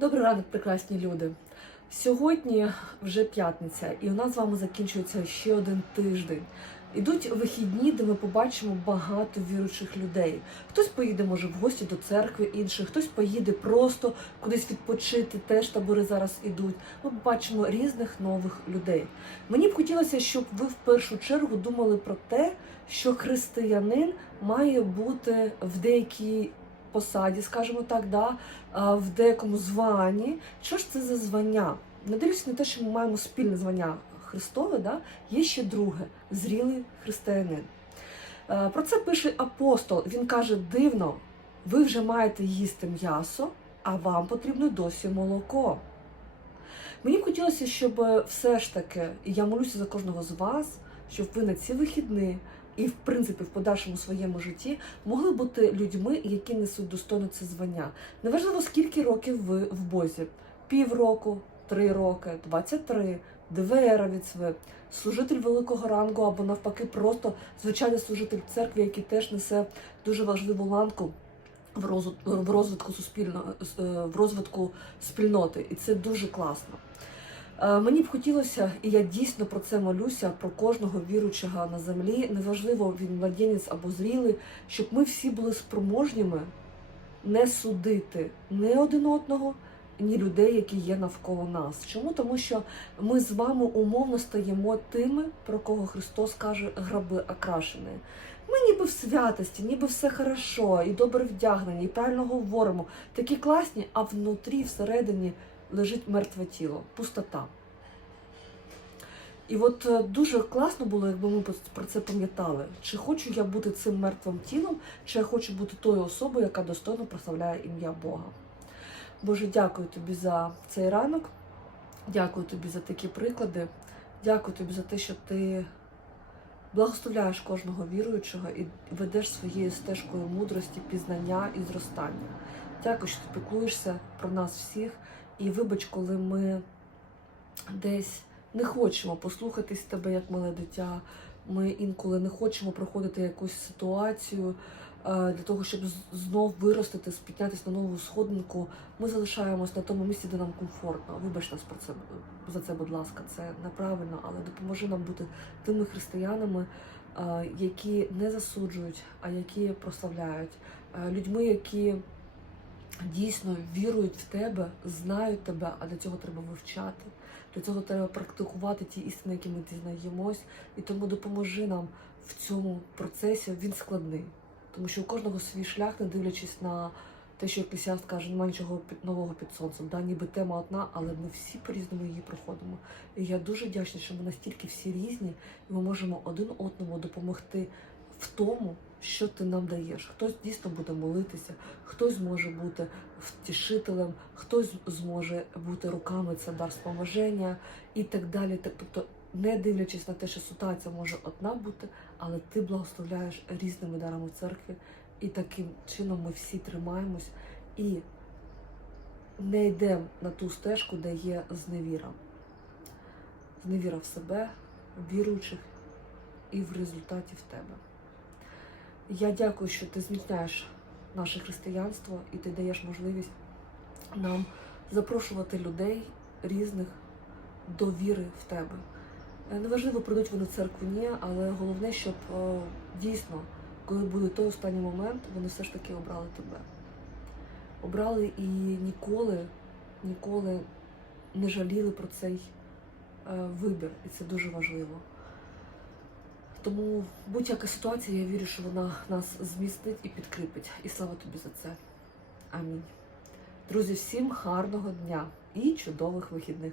Добрий ранок, прекрасні люди. Сьогодні вже п'ятниця, і у нас з вами закінчується ще один тиждень. Ідуть вихідні, де ми побачимо багато віруючих людей. Хтось поїде, може, в гості до церкви, інший, хтось поїде просто кудись відпочити. Теж табори зараз ідуть. Ми побачимо різних нових людей. Мені б хотілося, щоб ви в першу чергу думали про те, що християнин має бути в деякій посаді, скажімо так, да, в деякому званні. Що ж це за звання? Не дивлячись на те, що ми маємо спільне звання Христове, да, є ще друге зрілий християнин. Про це пише апостол. Він каже: дивно, ви вже маєте їсти м'ясо, а вам потрібно досі молоко. Мені б хотілося, щоб е, все ж таки, і я молюся за кожного з вас, щоб ви на ці вихідні і, в принципі, в подальшому своєму житті могли бути людьми, які несуть достойно це звання. Неважливо, скільки років ви в Бозі: півроку, три роки, 23, дверовець ви, служитель великого рангу або навпаки, просто звичайний служитель церкви, який теж несе дуже важливу ланку. В розвит- в розвитку суспільно е, в розвитку спільноти, і це дуже класно. Е, Мені б хотілося, і я дійсно про це молюся, про кожного віруючого на землі, неважливо він младенець або зрілий, щоб ми всі були спроможніми не судити ні один одного, ні людей, які є навколо нас. Чому? Тому що ми з вами умовно стаємо тими, про кого Христос каже, граби окрашені. Ми ніби в святості, ніби все хорошо, і добре вдягнені, і правильно говоримо, такі класні, а внутрі, всередині лежить мертве тіло, пустота. І от е, дуже класно було, якби ми про це пам'ятали. Чи хочу я бути цим мертвим тілом, чи я хочу бути тою особою, яка достойно прославляє ім'я Бога. Боже, дякую тобі за цей ранок. Дякую тобі за такі приклади. Дякую тобі за те, що ти благословляєш кожного віруючого і ведеш своєю стежкою мудрості, пізнання і зростання. Дякую, що ти піклуєшся про нас всіх. І вибач, коли ми десь не хочемо послухатись тебе як мале дитя. Ми інколи не хочемо проходити якусь ситуацію е, для того, щоб знов виростити, піднятися на нову сходинку. Ми залишаємось на тому місці, де нам комфортно. Вибач нас про це за це, будь ласка, це неправильно, але допоможи нам бути тими християнами, е, які не засуджують, а які прославляють, Е, людьми, які дійсно вірують в тебе, знають тебе, а для цього треба вивчати. Для цього треба практикувати ті істини, які ми дізнаємось, і тому допоможи нам в цьому процесі. Він складний, тому що у кожного свій шлях, не дивлячись на те, що еклесіаст каже, немає нічого нового під сонцем. Да, ніби тема одна, але ми всі по-різному її проходимо. І я дуже вдячна, що ми настільки всі різні, і ми можемо один одному допомогти в тому, що ти нам даєш. Хтось дійсно буде молитися, хтось зможе бути втішителем, хтось зможе бути руками, це дар споможення і так далі. Тобто, не дивлячись на те, що ситуація може одна бути, але ти благословляєш різними дарами в церкві, і таким чином ми всі тримаємось і не йдемо на ту стежку, де є зневіра. Зневіра в себе, віруючих і в результаті в тебе. Я дякую, що ти зміцняєш наше християнство і ти даєш можливість нам запрошувати людей різних до віри в тебе. Е, Неважливо, прийдуть вони в церкву, ні, але головне, щоб е, дійсно, коли буде той останній момент, вони все ж таки обрали тебе. Обрали і ніколи, ніколи не жаліли про цей е, вибір, і це дуже важливо. Тому будь-яка ситуація, я вірю, що вона нас змістить і підкріпить. І слава тобі за це. Амінь. Друзі, всім гарного дня і чудових вихідних.